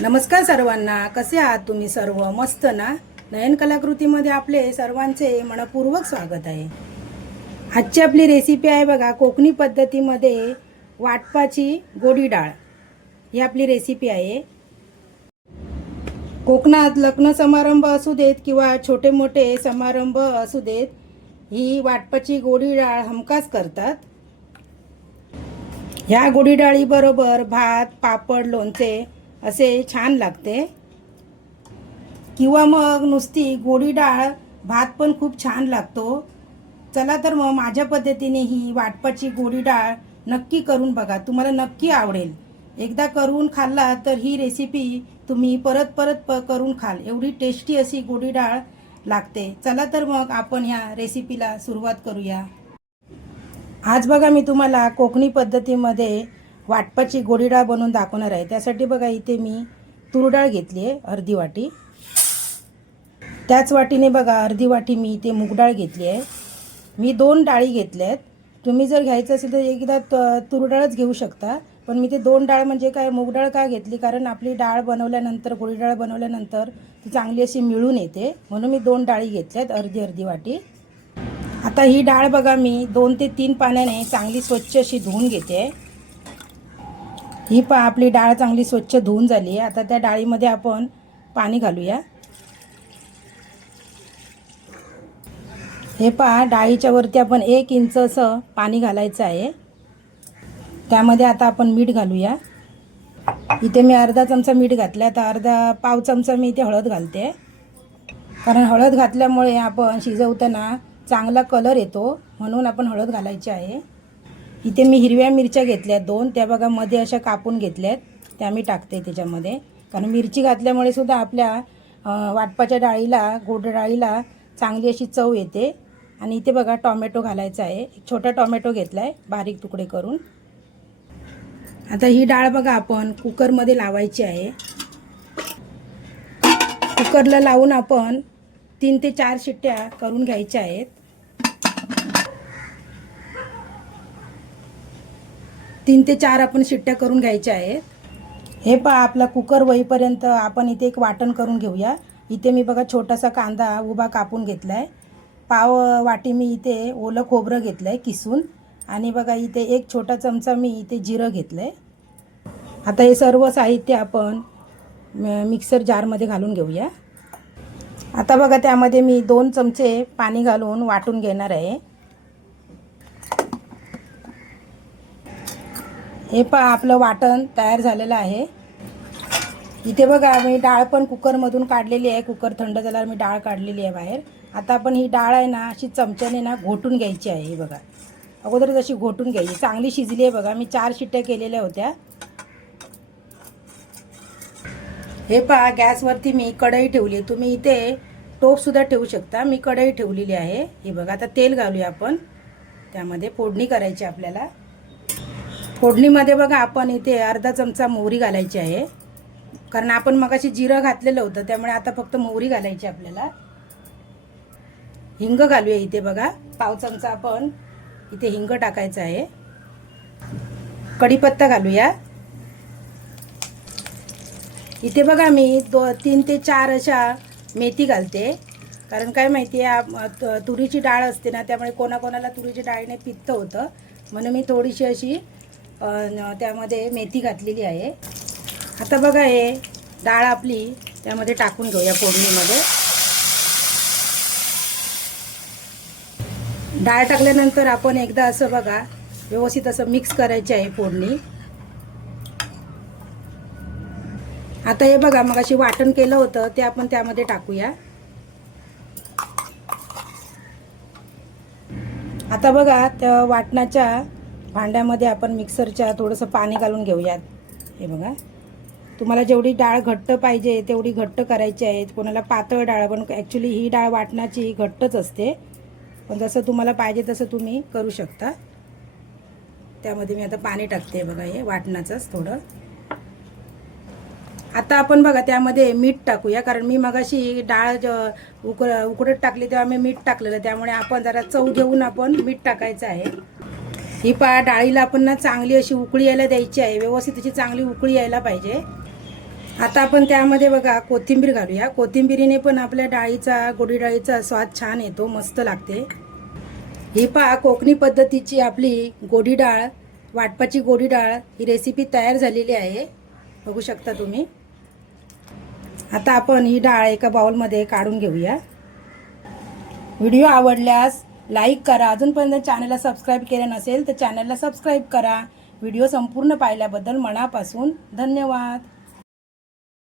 नमस्कार सर्वांना, कसे आहात तुम्ही सर्व? मस्त ना? नयन कलाकृतीमध्ये आपले सर्वांचे मनपूर्वक स्वागत आहे. आजची आपली रेसिपी आहे बघा, कोकणी पद्धतीमध्ये वाटपाची गोडी डाळ. ही आपली रेसिपी आहे. कोकणात लग्न समारंभ असू देत किंवा छोटे मोठे समारंभ असू देत, ही वाटपाची गोडी डाळ हमखास करतात. ह्या गोडी डाळी बरोबर भात, पापड, लोणचे असे छान लागते. किंवा मग नुसती गोडी डाळ भात पण खूप छान लागतो. चला तर मग माझ्या पद्धतीने ही वाटपाची गोडी डाळ नक्की करून बघा, तुम्हाला नक्की आवडेल. एकदा करून खाल्ला तर ही रेसिपी तुम्ही परत परत करून खाल, एवढी टेस्टी अशी गोडी डाळ लागते. चला तर मग आपण ह्या रेसिपीला सुरुवात करूया. आज बघा मी तुम्हाला कोकणी पद्धतीमध्ये वाटपाची गोडी डाळ बनवून दाखवणार आहे. त्यासाठी बघा इथे मी तूर डाळ घेतली आहे अर्धी वाटी. त्याच वाटीने बघा अर्धी वाटी मी इथे मूग डाळ घेतली आहे. मी 2 डाळी घेतल्या आहेत. तुम्ही जर घ्यायचं असेल तर एकदा तूर डाळच घेऊ शकता, पण मी ते 2 डाळ म्हणजे काय मूग डाळ का घेतली, कारण आपली डाळ बनवल्यानंतर गोडी डाळ बनवल्यानंतर ती चांगली अशी मिळून येते, म्हणून मी 2 डाळी घेतल्यात अर्धी वाटी. आता ही डाळ बघा मी 2 ते 3 पाण्याने चांगली स्वच्छ अशी धुवून घेते. ही आपली डाळ चांगली स्वच्छ धुवून झाली आहे. आता त्या डाळीमध्ये आपण पाणी घालूया. हे डाळीच्या वरती आपण 1 इंच असं पाणी घालायचं आहे. त्यामध्ये आता आपण मीठ घालूया. इथे मी अर्धा चमचा मीठ घातला. आता पाव चमचा मी इथे हळद घालते, कारण हळद घातल्यामुळे आपण शिजवताना चांगला कलर येतो, म्हणून आपण हळद घालायची आहे. इथे मी हिरव्या मिरच्या घेतल्यात 2, त्या बघा मध्ये अशा कापून घेतल्यात, त्या मी टाकते त्याच्यामध्ये, कारण मिरची घातल्यामुळे सुद्धा आपल्या वाटपाच्या डाळीला, गोड डाळीला चांगली अशी चव येते. आणि इथे बघा टोमॅटो घालायचा आहे. एक छोटा टोमॅटो घेतला आहे बारीक तुकडे करून. आता ही डाळ बघा आपण कुकरमध्ये लावायची आहे. कुकरला लावून आपण 3 ते 4 शिट्ट्या करून घ्यायच्या आहेत. 3 ते 4 आपण शिट्ट्या करून घ्यायच्या आहेत. हे आपला कुकर होईपर्यंत आपण इथे एक वाटण करून घेऊया. इथे मी बघा छोटासा कांदा उभा कापून घेतला आहे. पाव वाटी मी इथे ओलं खोबरं घेतलं आहे किसून. आणि बघा इथे 1 छोटा चमचा मी इथे जिरं घेतलं आहे. आता हे सर्व साहित्य आपण मिक्सर जारमध्ये घालून घेऊया. आता बघा त्यामध्ये मी 2 चमचे पाणी घालून वाटून घेणार आहे. हे आपलं वाटण तयार झालेलं आहे. इथे बघा मी डाळ पण कुकरमधून काढलेली आहे. कुकर थंड झाल्यावर मी डाळ काढलेली आहे बाहेर. आता आपण ही डाळ आहे ना अशी चमच्याने ना घोटून घ्यायची आहे. हे बघा अगोदरच अशी घोटून घ्यायची. चांगली शिजली आहे बघा. मी 4 शिट्ट्या केलेल्या होत्या. हे गॅसवरती मी कढई ठेवली. तुम्ही इथे टोपसुद्धा ठेवू शकता. मी कढई ठेवलेली आहे. हे बघा आता तेल घालूया आपण. त्यामध्ये फोडणी करायची आपल्याला. फोडणीमध्ये बघा आपण इथे अर्धा चमचा मोहरी घालायची आहे, कारण आपण मगाशी जिरं घातलेलं होतं, त्यामुळे आता फक्त मोहरी घालायची आपल्याला. हिंग घालूया इथे बघा. पाव चमचा आपण इथे हिंग टाकायचं आहे. कढीपत्ता घालूया. इथे बघा मी 3 ते 4 अशा मेथी घालते, कारण काय माहिती आहे तुरीची डाळ असते ना, त्यामुळे कोणाकोणाला तुरीच्या डाळीने पित्त होतं, म्हणून मी थोडीशी अशी त्यामध्ये मेथी घातलेली आहे. आता बघा हे डाळ आपली त्यामध्ये टाकून घेऊया फोडणीमध्ये. डाळ टाकल्यानंतर आपण एकदा असं बघा व्यवस्थित असं मिक्स करायची आहे फोडणी. आता हे बघा मग अशी वाटण केलं होतं ते आपण त्यामध्ये टाकूया. आता बघा त्या वाटणाच्या भांड्यामध्ये आपण मिक्सरच्या थोडंसं पाणी घालून घेऊयात. हे बघा तुम्हाला जेवढी डाळ घट्ट पाहिजे तेवढी घट्ट करायची आहे. कोणाला पातळ डाळ, पण ॲक्च्युली ही डाळ वाटणाची घट्टच असते, पण जसं तुम्हाला पाहिजे तसं तुम्ही करू शकता. त्यामध्ये मी आता पाणी टाकते बघा हे वाटणाचंच थोडं. आता आपण बघा त्यामध्ये मीठ टाकूया, कारण मी मगाशी डाळ उकडत टाकली तेव्हा मी मीठ टाकलेलं, त्यामुळे आपण जरा चव घेऊन आपण मीठ टाकायचं आहे. ही डाळीला आपण ना चांगली अशी उकळी यायला द्यायची आहे. व्यवस्थित अशी चांगली उकळी यायला पाहिजे. आता आपण त्यामध्ये बघा कोथिंबीर घालूया. कोथिंबीरीने पण आपल्या डाळीचा गोडी डाळीचा स्वाद छान येतो, मस्त लागते. ही पहा कोकणी पद्धतीची आपली गोडी डाळ, वाटपाची गोडी डाळ ही रेसिपी तयार झालेली आहे, बघू शकता तुम्ही. आता आपण ही डाळ एका बाउलमध्ये काढून घेऊया. व्हिडिओ आवडल्यास लाईक करा. अजूनपर्यंत चॅनलला सबस्क्राईब केलं नसेल तर चॅनलला सबस्क्राईब करा. व्हिडिओ संपूर्ण पाहिल्याबद्दल मनापासून धन्यवाद.